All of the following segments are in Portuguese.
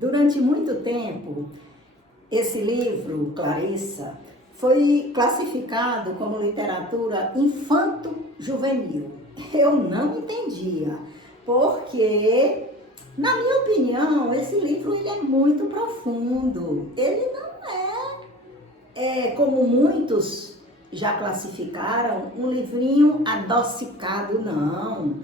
Durante muito tempo, esse livro, Clarissa, foi classificado como literatura infanto-juvenil. Eu não entendia, porque, na minha opinião, esse livro ele é muito profundo. Ele não é como muitos já classificaram, um livrinho adocicado, não.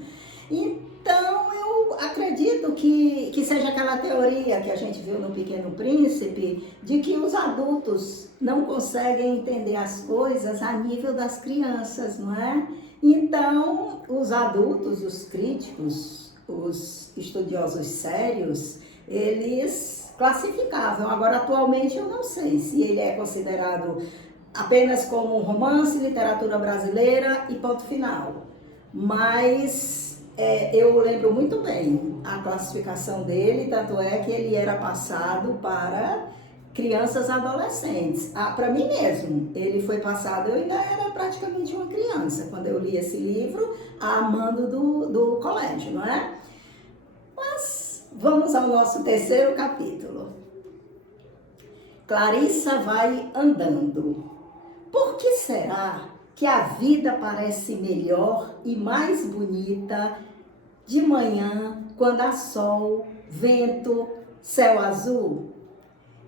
Então, eu acredito que seja aquela teoria que a gente viu no Pequeno Príncipe, de que os adultos não conseguem entender as coisas a nível das crianças, não é? Então, os adultos, os críticos, os estudiosos sérios, eles classificavam. Agora, atualmente, eu não sei se ele é considerado apenas como um romance, literatura brasileira e ponto final. Mas eu lembro muito bem a classificação dele, tanto é que ele era passado para crianças e adolescentes. Para mim mesmo, ele foi passado, eu ainda era praticamente uma criança, quando eu li esse livro, a mando do colégio, não é? Mas vamos ao nosso terceiro capítulo. Clarissa vai andando. Por que será que a vida parece melhor e mais bonita de manhã, quando há sol, vento, céu azul?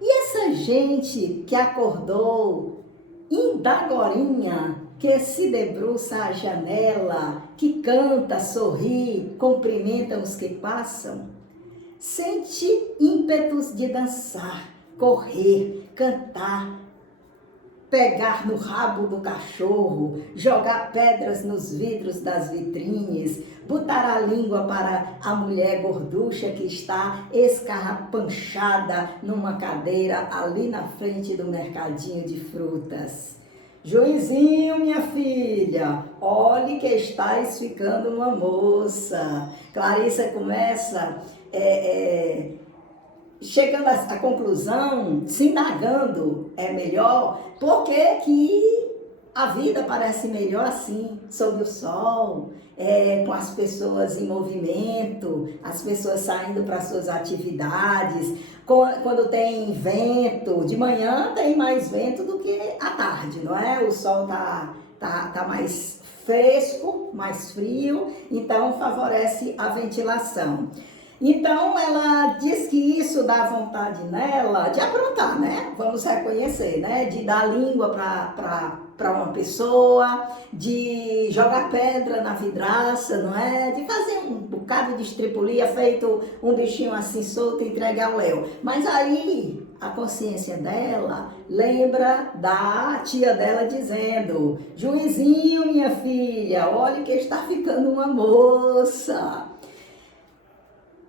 E essa gente que acordou indagorinha, que se debruça à janela, que canta, sorri, cumprimenta os que passam, sente ímpetos de dançar, correr, cantar, pegar no rabo do cachorro, jogar pedras nos vidros das vitrines, botar a língua para a mulher gorducha que está escarrapanchada numa cadeira ali na frente do mercadinho de frutas. Juizinho, minha filha, olhe que estás ficando uma moça. Clarissa começa chegando à conclusão, se indagando, é melhor, porque que a vida parece melhor assim, sob o sol, com as pessoas em movimento, as pessoas saindo para suas atividades, quando tem vento, de manhã tem mais vento do que à tarde, não é? O sol tá mais fresco, mais frio, então favorece a ventilação. Então, ela diz que isso dá vontade nela de aprontar, né? Vamos reconhecer, né? De dar língua para uma pessoa, de jogar pedra na vidraça, não é? De fazer um bocado de estripulia, feito um bichinho assim solto e entregar ao Léo. Mas aí, a consciência dela lembra da tia dela dizendo: Juizinho, minha filha, olha que está ficando uma moça.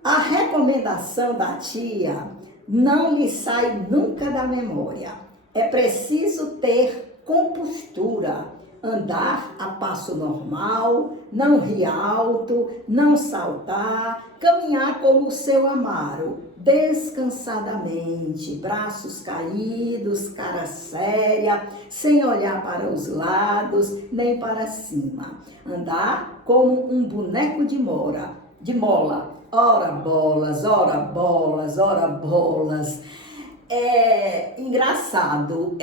A recomendação da tia não lhe sai nunca da memória. É preciso ter compostura, andar a passo normal, não rir alto, não saltar, caminhar como o seu Amaro, descansadamente, braços caídos, cara séria, sem olhar para os lados nem para cima. Andar como um boneco de mola. Ora bolas, ora bolas, ora bolas. É engraçado,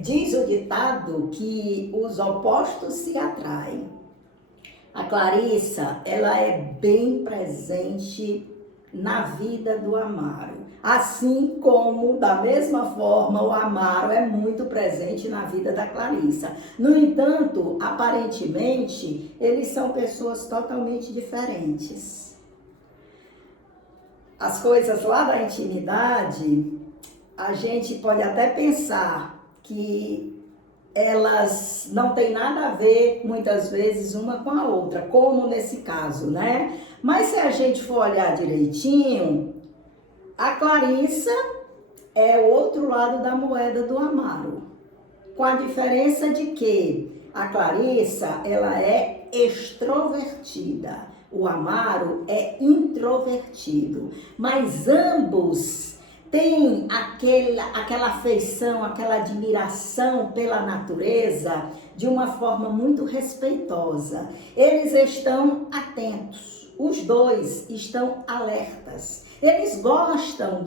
diz o ditado que os opostos se atraem. A Clarissa, ela é bem presente na vida do Amaro. Assim como, da mesma forma, o Amaro é muito presente na vida da Clarissa. No entanto, aparentemente, eles são pessoas totalmente diferentes. As coisas lá da intimidade, a gente pode até pensar que elas não têm nada a ver, muitas vezes, uma com a outra, como nesse caso, né? Mas se a gente for olhar direitinho, a Clarissa é o outro lado da moeda do Amaro, com a diferença de que a Clarissa, ela é extrovertida. O Amaro é introvertido, mas ambos têm aquela afeição, aquela admiração pela natureza de uma forma muito respeitosa. Eles estão atentos, os dois estão alertas. Eles gostam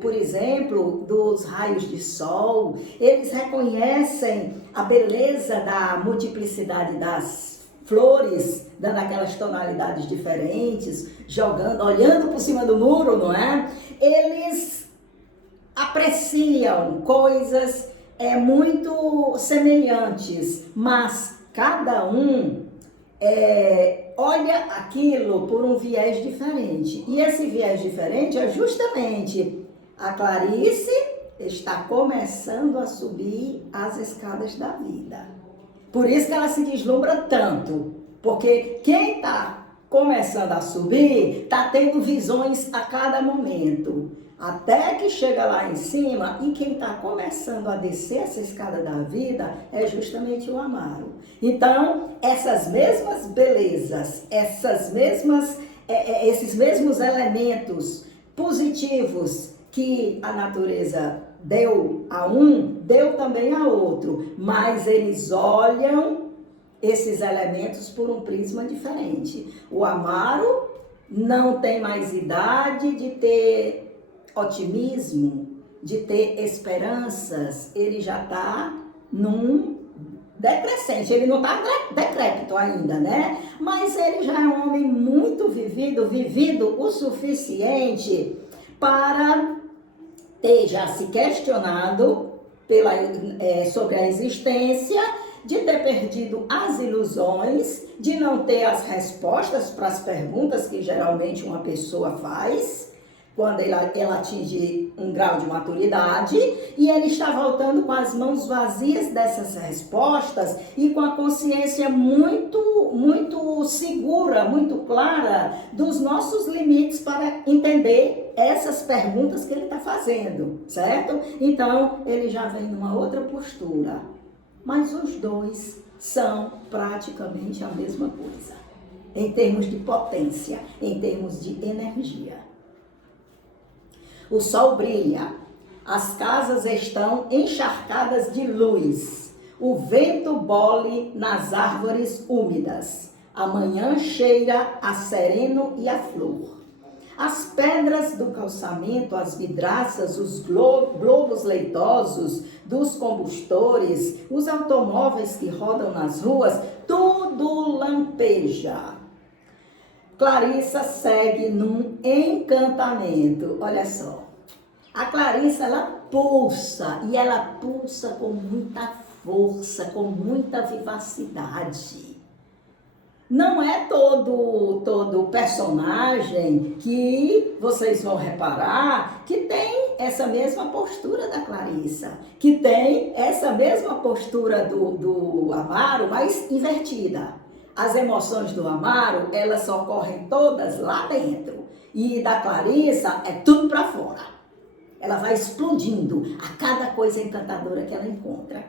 por exemplo, dos raios de sol, eles reconhecem a beleza da multiplicidade das flores, dando aquelas tonalidades diferentes, jogando, olhando por cima do muro, não é? Eles apreciam coisas muito semelhantes, mas cada um olha aquilo por um viés diferente. E esse viés diferente é justamente a Clarice está começando a subir as escadas da vida. Por isso que ela se deslumbra tanto, porque quem está começando a subir está tendo visões a cada momento, até que chega lá em cima, e quem está começando a descer essa escada da vida é justamente o Amaro. Então, essas mesmas belezas, esses mesmos elementos positivos que a natureza deu a um, deu também a outro, mas eles olham esses elementos por um prisma diferente. O Amaro não tem mais idade de ter otimismo, de ter esperanças, ele já está num decrescente, ele não está decrépito ainda, né? Mas ele já é um homem muito vivido o suficiente para ter já se questionado sobre a existência, de ter perdido as ilusões, de não ter as respostas para as perguntas que geralmente uma pessoa faz, quando ela atinge um grau de maturidade, e ele está voltando com as mãos vazias dessas respostas e com a consciência muito segura, muito clara dos nossos limites para entender essas perguntas que ele está fazendo, certo? Então, ele já vem numa outra postura, mas os dois são praticamente a mesma coisa, em termos de potência, em termos de energia. O sol brilha, as casas estão encharcadas de luz, o vento bole nas árvores úmidas, a manhã cheira a sereno e a flor. As pedras do calçamento, as vidraças, os globos leitosos dos combustores, os automóveis que rodam nas ruas, tudo lampeja. Clarissa segue num encantamento. Olha só, a Clarissa, ela pulsa, e ela pulsa com muita força, com muita vivacidade. Não é todo personagem que vocês vão reparar que tem essa mesma postura da Clarissa, que tem essa mesma postura do Amaro, mas invertida. As emoções do Amaro, elas ocorrem todas lá dentro. E da Clarissa é tudo para fora. Ela vai explodindo a cada coisa encantadora que ela encontra.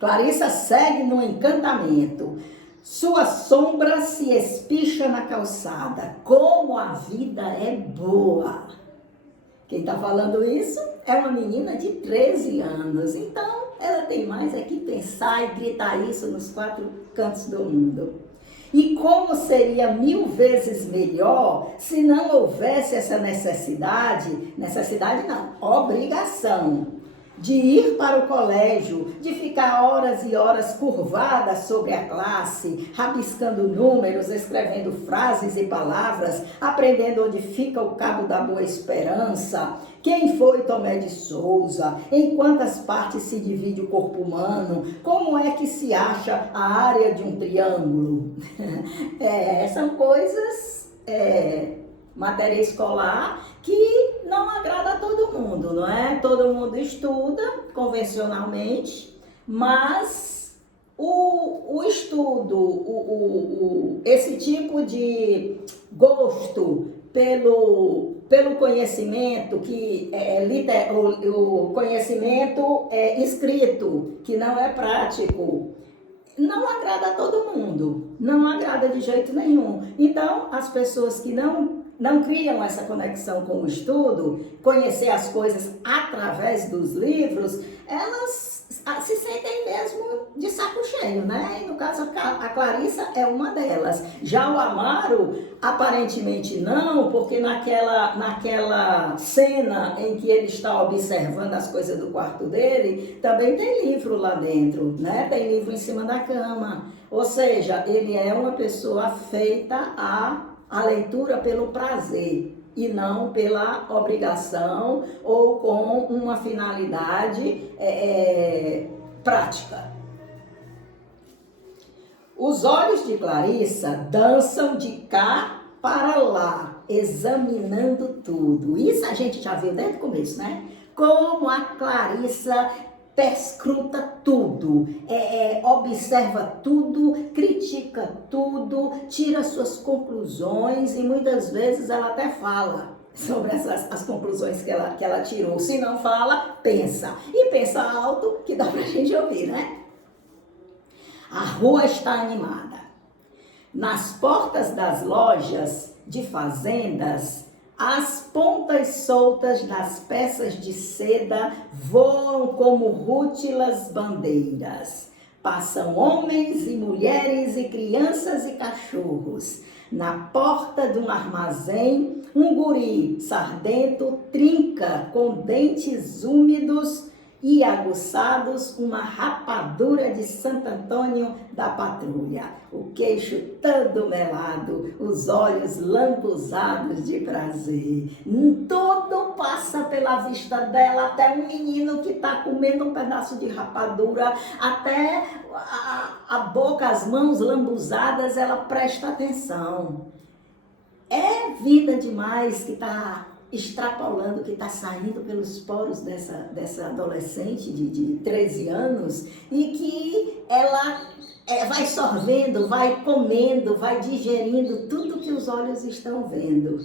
Clarissa segue no encantamento. Sua sombra se espicha na calçada. Como a vida é boa. Quem está falando isso é uma menina de 13 anos. Então, ela tem mais é que pensar e gritar isso nos 4 cantos do mundo. E como seria 1000 vezes melhor se não houvesse essa necessidade não, obrigação, de ir para o colégio, de ficar horas e horas curvada sobre a classe, rabiscando números, escrevendo frases e palavras, aprendendo onde fica o cabo da Boa Esperança, quem foi Tomé de Souza, em quantas partes se divide o corpo humano, como é que se acha a área de um triângulo. São coisas, matéria escolar, que não agrada a todo mundo, não é? Todo mundo estuda convencionalmente, mas o estudo, esse tipo de gosto pelo conhecimento, que o conhecimento escrito, que não é prático, não agrada a todo mundo. não agrada de jeito nenhum. Então, as pessoas que não criam essa conexão com o estudo, conhecer as coisas através dos livros, elas se sentem mesmo de saco cheio, né? E no caso, a Clarissa é uma delas. Já o Amaro, aparentemente não, porque naquela cena em que ele está observando as coisas do quarto dele, também tem livro lá dentro, né? Tem livro em cima da cama. Ou seja, ele é uma pessoa feita a leitura pelo prazer e não pela obrigação ou com uma finalidade prática. Os olhos de Clarissa dançam de cá para lá, examinando tudo. Isso a gente já viu desde o começo, né? Como a Clarissa perscruta tudo, observa tudo, critica tudo, tira suas conclusões e muitas vezes ela até fala sobre as conclusões que ela tirou. Se não fala, pensa. E pensa alto, que dá pra gente ouvir, né? A rua está animada. Nas portas das lojas de fazendas, as pontas soltas das peças de seda voam como rútilas bandeiras. Passam homens e mulheres e crianças e cachorros. Na porta de um armazém, um guri sardento trinca com dentes úmidos e aguçados uma rapadura de Santo Antônio da Patrulha. O queixo todo melado, os olhos lambuzados de prazer. Tudo passa pela vista dela, até um menino que está comendo um pedaço de rapadura, até a boca, as mãos lambuzadas, ela presta atenção. É vida demais que está extrapolando, que está saindo pelos poros dessa adolescente de 13 anos e que ela vai sorvendo, vai comendo, vai digerindo tudo que os olhos estão vendo.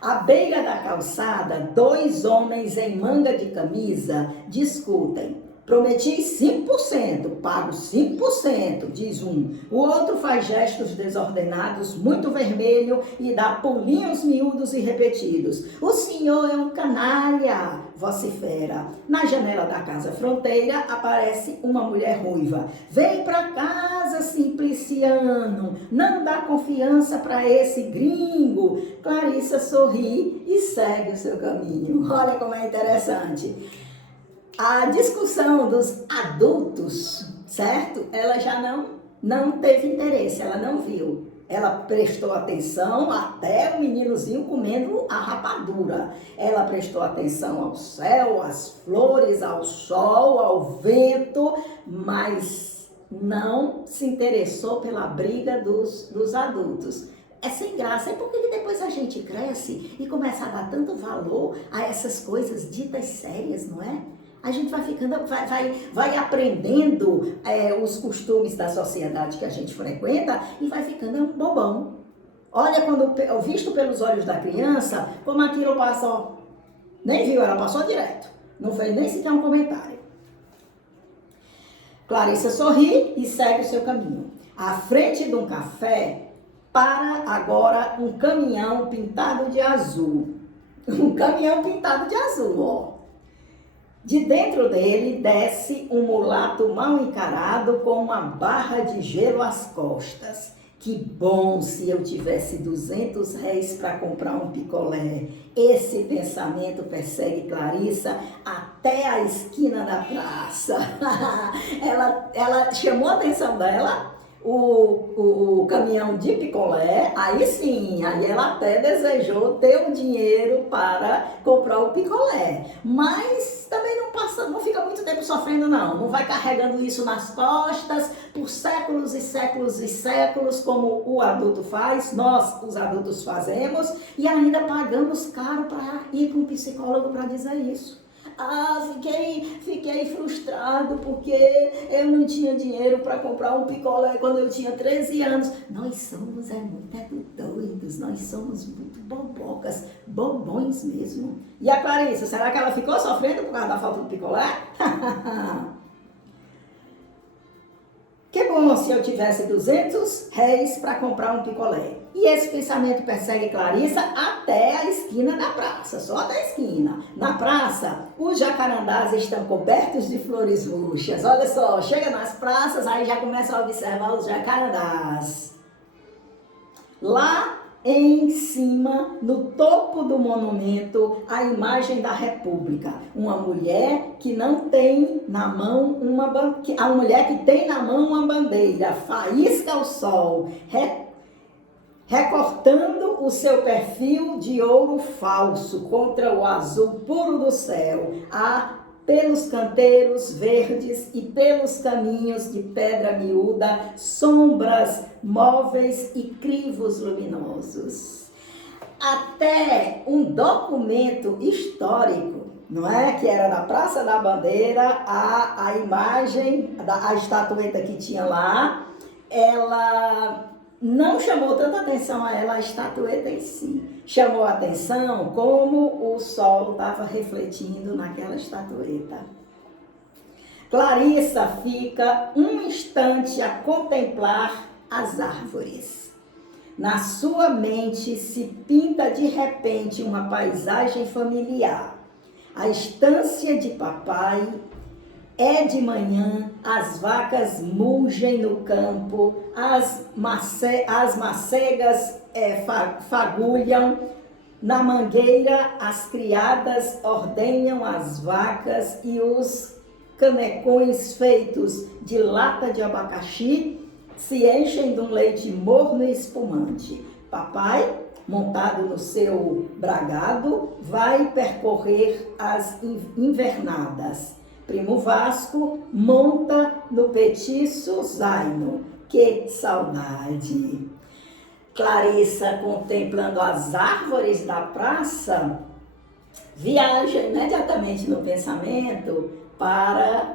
À beira da calçada, 2 homens em manga de camisa discutem. Prometi 5%, pago 5%, diz um. O outro faz gestos desordenados, muito vermelho, e dá pulinhos miúdos e repetidos. O senhor é um canalha, vocifera. Na janela da casa fronteira aparece uma mulher ruiva. Vem pra casa, Simpliciano, não dá confiança pra esse gringo. Clarissa sorri e segue o seu caminho. Olha como é interessante. A discussão dos adultos, certo? Ela já não teve interesse, ela não viu. Ela prestou atenção até o meninozinho comendo a rapadura. Ela prestou atenção ao céu, às flores, ao sol, ao vento, mas não se interessou pela briga dos adultos. É sem graça, é porque depois a gente cresce e começa a dar tanto valor a essas coisas ditas sérias, não é? A gente vai ficando, vai aprendendo os costumes da sociedade que a gente frequenta e vai ficando um bobão. Olha, quando visto pelos olhos da criança, como aquilo passa, ó, nem viu, ela passou direto. Não fez nem sequer um comentário. Clarissa sorri e segue o seu caminho. À frente de um café, para agora um caminhão pintado de azul. Um caminhão pintado de azul, ó. De dentro dele desce um mulato mal encarado com uma barra de gelo às costas. Que bom se eu tivesse 200 réis para comprar um picolé. Esse pensamento persegue Clarissa até a esquina da praça. ela chamou a atenção dela, o caminhão de picolé, aí sim, aí ela até desejou ter o dinheiro para comprar o picolé. Mas também não fica muito tempo sofrendo, não vai carregando isso nas costas por séculos e séculos e séculos, como o adulto faz, nós, os adultos, fazemos, e ainda pagamos caro para ir para um psicólogo para dizer isso. Fiquei frustrado porque eu não tinha dinheiro para comprar um picolé quando eu tinha 13 anos. Nós somos muito doidos, nós somos muito bobocas, bobões mesmo. E a Clarissa, será que ela ficou sofrendo por causa da falta do picolé? Que bom se eu tivesse 200 réis para comprar um picolé. E esse pensamento persegue Clarissa até a esquina da praça, só até a esquina. Na praça, os jacarandás estão cobertos de flores roxas. Olha só, chega nas praças, aí já começa a observar os jacarandás. Lá em cima, no topo do monumento, a imagem da República. Uma mulher que não tem na mão a mulher que tem na mão uma bandeira, faísca ao sol, recortando o seu perfil de ouro falso contra o azul puro do céu, pelos canteiros verdes e pelos caminhos de pedra miúda, sombras móveis e crivos luminosos. Até um documento histórico, não é? Que era da Praça da Bandeira, a imagem, a estatueta que tinha lá, ela não chamou tanta atenção a ela, a estatueta em si. Chamou a atenção como o sol estava refletindo naquela estatueta. Clarissa fica um instante a contemplar as árvores. Na sua mente se pinta de repente uma paisagem familiar. A estância de papai. É de manhã, as vacas mugem no campo, as macegas fagulham, na mangueira as criadas ordenham as vacas e os canecões feitos de lata de abacaxi se enchem de um leite morno e espumante. Papai, montado no seu bragado, vai percorrer as invernadas. Primo Vasco monta no petiço zaino. Que saudade! Clarissa, contemplando as árvores da praça, viaja imediatamente no pensamento para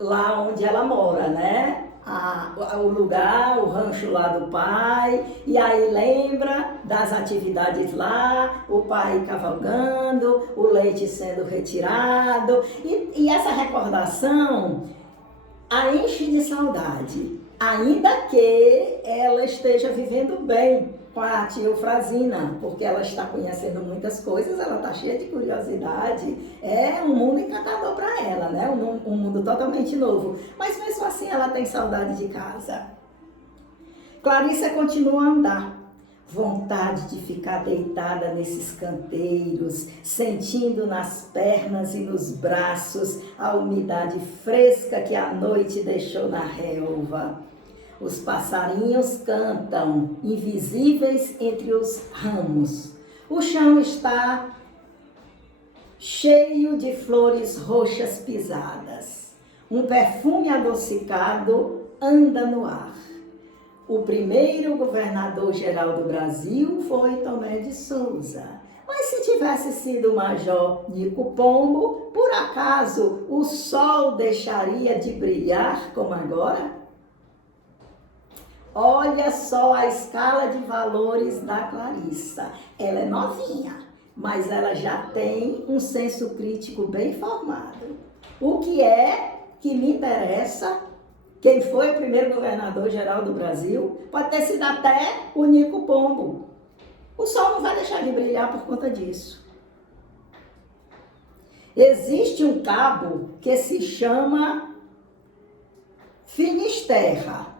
lá onde ela mora, né? O lugar, o rancho lá do pai, e aí lembra das atividades lá, o pai cavalgando, o leite sendo retirado, e essa recordação a enche de saudade, ainda que ela esteja vivendo bem com a tia Eufrazina, porque ela está conhecendo muitas coisas, ela está cheia de curiosidade, é um mundo encantador para ela, né? Um mundo totalmente novo, mas mesmo assim ela tem saudade de casa. Clarissa continua a andar, vontade de ficar deitada nesses canteiros, sentindo nas pernas e nos braços a umidade fresca que a noite deixou na relva. Os passarinhos cantam, invisíveis entre os ramos. O chão está cheio de flores roxas pisadas. Um perfume adocicado anda no ar. O primeiro governador-geral do Brasil foi Tomé de Souza. Mas se tivesse sido o Major Nico Pombo, por acaso o sol deixaria de brilhar como agora? Olha só a escala de valores da Clarissa. Ela é novinha, mas ela já tem um senso crítico bem formado. O que é que me interessa? Quem foi o primeiro governador-geral do Brasil? Pode ter sido até o Nico Pombo. O sol não vai deixar de brilhar por conta disso. Existe um cabo que se chama Finisterra.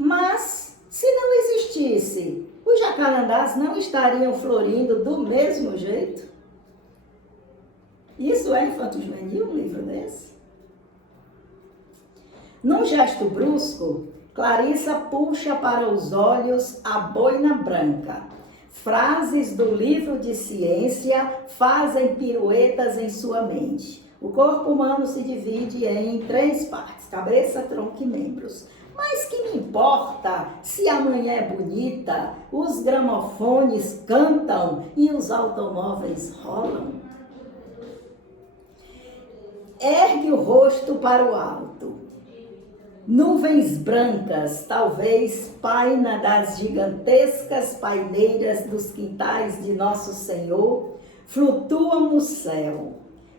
Mas, se não existisse, os jacarandás não estariam florindo do mesmo jeito? Isso é infanto-juvenil, um livro desse? Num gesto brusco, Clarissa puxa para os olhos a boina branca. Frases do livro de ciência fazem piruetas em sua mente. O corpo humano se divide em 3 partes, cabeça, tronco e membros. Mas que me importa se amanhã é bonita, os gramofones cantam e os automóveis rolam? Ergue o rosto para o alto. Nuvens brancas, talvez paina das gigantescas paineiras dos quintais de Nosso Senhor, flutuam no céu.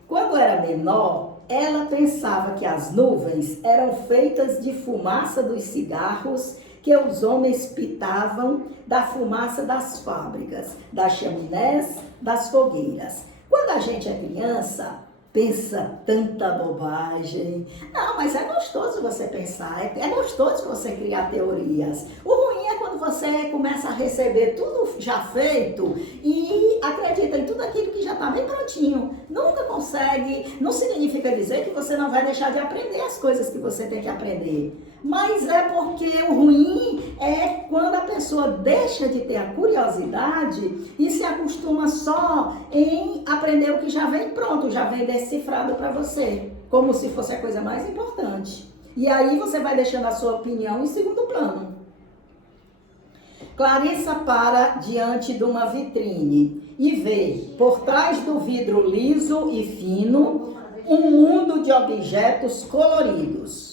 Quando era menor, ela pensava que as nuvens eram feitas de fumaça dos cigarros que os homens pitavam, da fumaça das fábricas, das chaminés, das fogueiras. Quando a gente é criança, pensa tanta bobagem. Não, mas é gostoso você pensar, é gostoso você criar teorias. O ruim é quando você começa a receber tudo já feito e acredita em tudo aquilo que já está bem prontinho. Nunca consegue, não significa dizer que você não vai deixar de aprender as coisas que você tem que aprender. Mas é porque o ruim é quando a pessoa deixa de ter a curiosidade e se acostuma só em aprender o que já vem pronto, já vem decifrado para você, como se fosse a coisa mais importante. E aí você vai deixando a sua opinião em segundo plano. Clarissa para diante de uma vitrine e vê, por trás do vidro liso e fino, um mundo de objetos coloridos.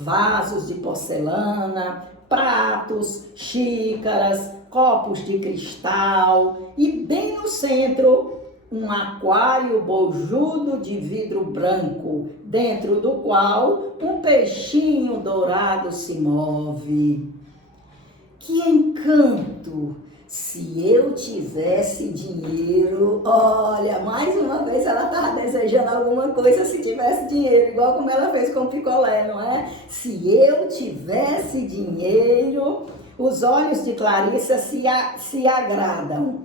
Vasos de porcelana, pratos, xícaras, copos de cristal e bem no centro um aquário bojudo de vidro branco, dentro do qual um peixinho dourado se move. Que encanto! Se eu tivesse dinheiro, olha, mais uma vez ela estava desejando alguma coisa se tivesse dinheiro, igual como ela fez com o picolé, não é? Se eu tivesse dinheiro, os olhos de Clarissa se agradam.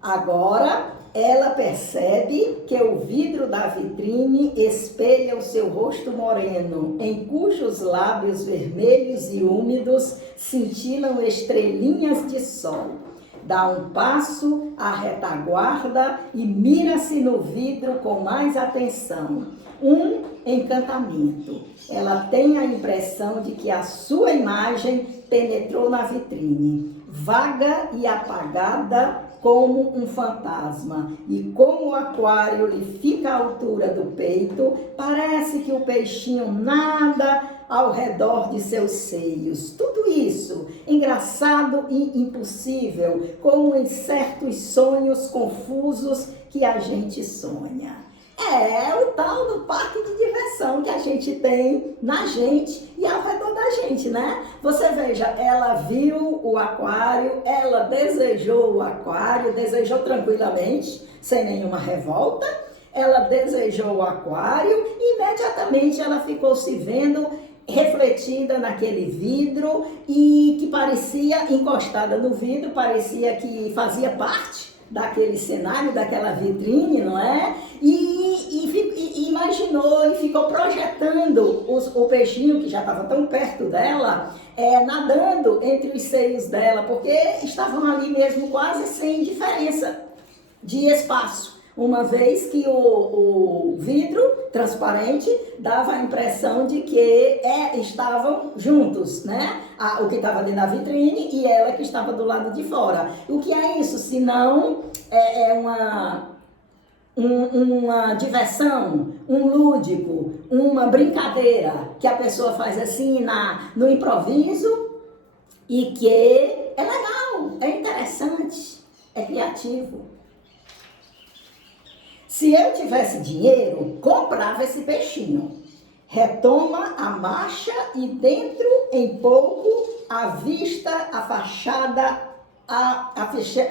Agora ela percebe que o vidro da vitrine espelha o seu rosto moreno, em cujos lábios vermelhos e úmidos cintilam estrelinhas de sol. Dá um passo à retaguarda e mira-se no vidro com mais atenção. Um encantamento. Ela tem a impressão de que a sua imagem penetrou na vitrine, vaga e apagada como um fantasma. E como o aquário lhe fica à altura do peito, parece que o peixinho nada ao redor de seus seios. Tudo isso, engraçado e impossível, como em certos sonhos confusos que a gente sonha. É o tal do parque de diversão que a gente tem na gente e ao redor da gente, né? Você veja, ela viu o aquário, ela desejou o aquário, desejou tranquilamente, sem nenhuma revolta. Ela desejou o aquário e imediatamente ela ficou se vendo refletida naquele vidro e que parecia encostada no vidro, parecia que fazia parte daquele cenário, daquela vitrine, não é? E imaginou e ficou projetando o peixinho, que já estava tão perto dela, nadando entre os seios dela, porque estavam ali mesmo quase sem diferença de espaço. Uma vez que o vidro transparente dava a impressão de que estavam juntos, né? O que estava ali na vitrine e ela que estava do lado de fora. O que é isso? Se não uma diversão, um lúdico, uma brincadeira que a pessoa faz assim no improviso e que é legal, é interessante, é criativo. Se eu tivesse dinheiro, comprava esse peixinho. Retoma a marcha e dentro em pouco avista a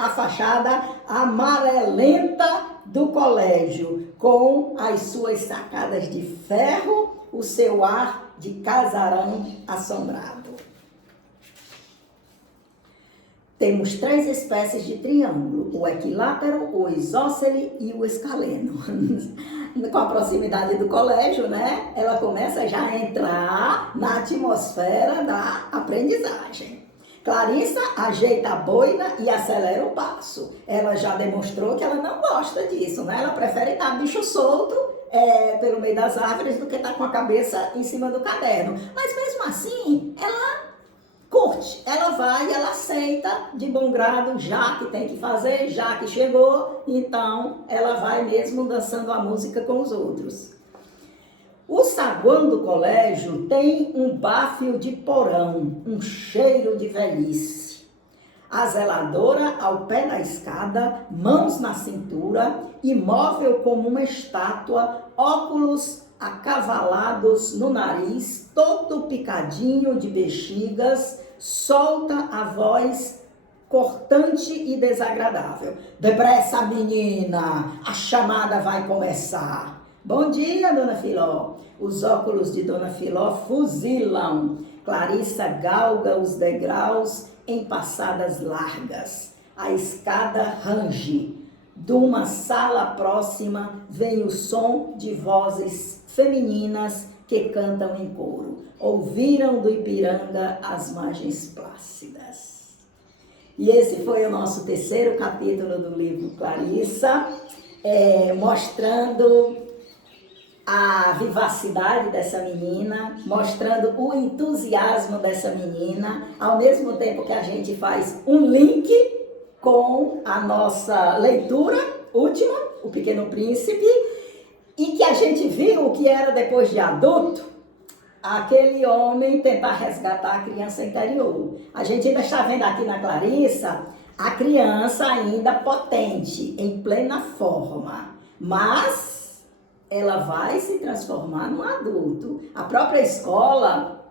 fachada amarelenta do colégio, com as suas sacadas de ferro, o seu ar de casarão assombrado. Temos 3 espécies de triângulo, o equilátero, o isósceles e o escaleno. Com a proximidade do colégio, né, ela começa já a entrar na atmosfera da aprendizagem. Clarissa ajeita a boina e acelera o passo. Ela já demonstrou que ela não gosta disso, né? Ela prefere estar bicho solto pelo meio das árvores do que estar com a cabeça em cima do caderno. Mas mesmo assim, ela curte, ela vai, ela aceita de bom grado, já que tem que fazer, já que chegou, então ela vai mesmo dançando a música com os outros. O saguão do colégio tem um báfio de porão, um cheiro de velhice. A zeladora ao pé da escada, mãos na cintura, imóvel como uma estátua, óculos acavalados no nariz, todo picadinho de bexigas, solta a voz cortante e desagradável. Depressa, menina, a chamada vai começar. Bom dia, Dona Filó. Os óculos de Dona Filó fuzilam. Clarissa galga os degraus em passadas largas. A escada range. De uma sala próxima vem o som de vozes femininas que cantam em coro. Ouviram do Ipiranga as margens plácidas. E esse foi o nosso terceiro capítulo do livro Clarissa, mostrando a vivacidade dessa menina, mostrando o entusiasmo dessa menina, ao mesmo tempo que a gente faz um link com a nossa leitura última, O Pequeno Príncipe, e que a gente viu o que era depois de adulto, aquele homem tentar resgatar a criança interior. A gente ainda está vendo aqui na Clarissa a criança ainda potente, em plena forma, mas ela vai se transformar num adulto. A própria escola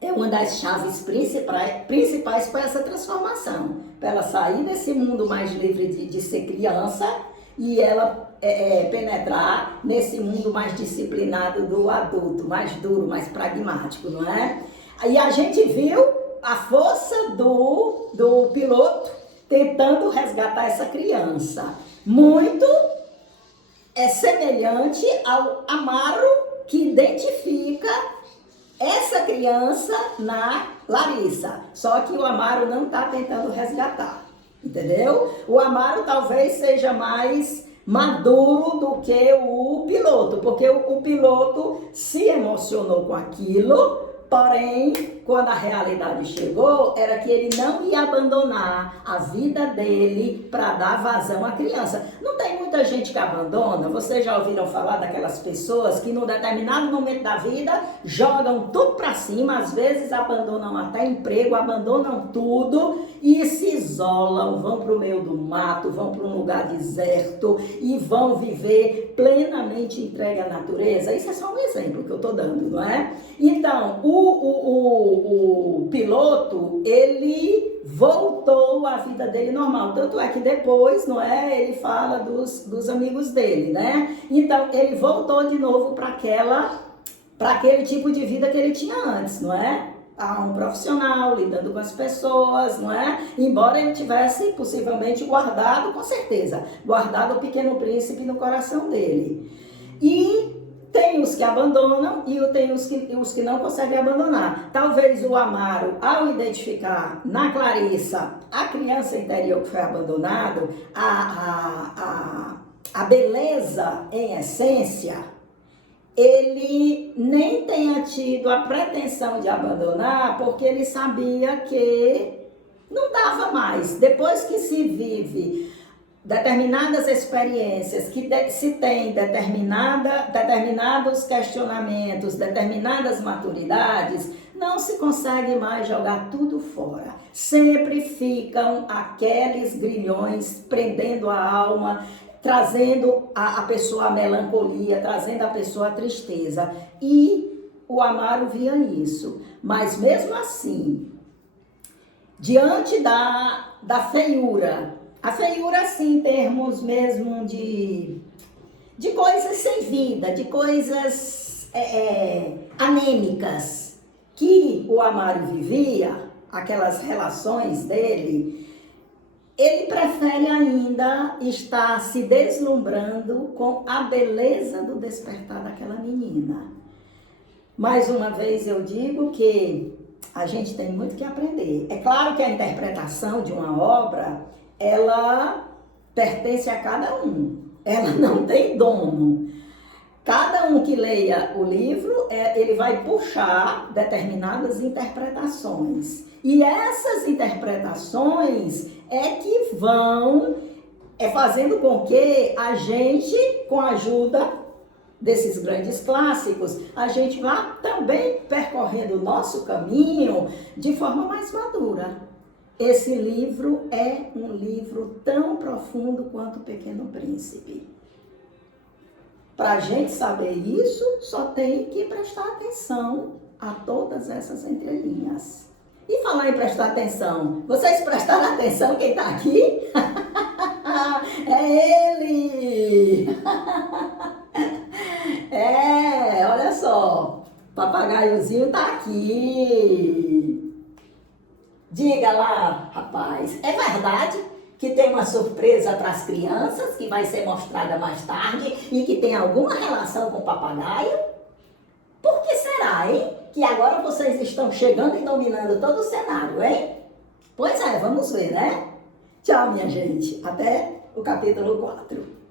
é uma das chaves principais para essa transformação, para ela sair desse mundo mais livre de ser criança e ela penetrar nesse mundo mais disciplinado do adulto, mais duro, mais pragmático, não é? E a gente viu a força do piloto tentando resgatar essa criança. Muito semelhante ao Amaro, que identifica essa criança na Larissa. Só que o Amaro não está tentando resgatar, entendeu? O Amaro talvez seja mais maduro do que o piloto, porque o piloto se emocionou com aquilo, porém, quando a realidade chegou, era que ele não ia abandonar a vida dele para dar vazão à criança. Não tem muita gente que abandona? Vocês já ouviram falar daquelas pessoas que num determinado momento da vida jogam tudo para cima, às vezes abandonam até emprego, abandonam tudo e se isolam, vão para o meio do mato, vão para um lugar deserto e vão viver plenamente entregue à natureza? Isso é só um exemplo que eu estou dando, não é? Então, o piloto, ele voltou à vida dele normal. Tanto é que depois, não é, ele fala dos amigos dele, né? Então, ele voltou de novo para aquele tipo de vida que ele tinha antes, não é? Um profissional, lidando com as pessoas, não é? Embora ele tivesse, possivelmente, guardado, com certeza, guardado o Pequeno Príncipe no coração dele. E tem os que abandonam e tem os que não conseguem abandonar. Talvez o Amaro, ao identificar na Clarissa a criança interior que foi abandonado, a beleza em essência, ele nem tenha tido a pretensão de abandonar, porque ele sabia que não dava mais. Depois que se vive determinadas experiências, que se tem determinados questionamentos, determinadas maturidades, não se consegue mais jogar tudo fora. Sempre ficam aqueles grilhões prendendo a alma, trazendo a pessoa a melancolia, trazendo a pessoa a tristeza. E o Amaro via isso. Mas mesmo assim, diante da feiura, a feiura, assim, em termos mesmo de coisas sem vida, de coisas anêmicas, que o Amaro vivia, aquelas relações dele, ele prefere ainda estar se deslumbrando com a beleza do despertar daquela menina. Mais uma vez eu digo que a gente tem muito que aprender. É claro que a interpretação de uma obra, ela pertence a cada um, ela não tem dono. Cada um que leia o livro, ele vai puxar determinadas interpretações. E essas interpretações é que vão fazendo com que a gente, com a ajuda desses grandes clássicos, a gente vá também percorrendo o nosso caminho de forma mais madura. Esse livro é um livro tão profundo quanto O Pequeno Príncipe. Para a gente saber isso, só tem que prestar atenção a todas essas entrelinhas. E falar em prestar atenção, vocês prestaram atenção quem está aqui? É ele! É, olha só, papagaiozinho tá aqui. Diga lá, rapaz, é verdade que tem uma surpresa para as crianças que vai ser mostrada mais tarde e que tem alguma relação com o papagaio? Por que será, hein? Que agora vocês estão chegando e dominando todo o cenário, hein? Pois é, vamos ver, né? Tchau, minha gente. Até o capítulo 4.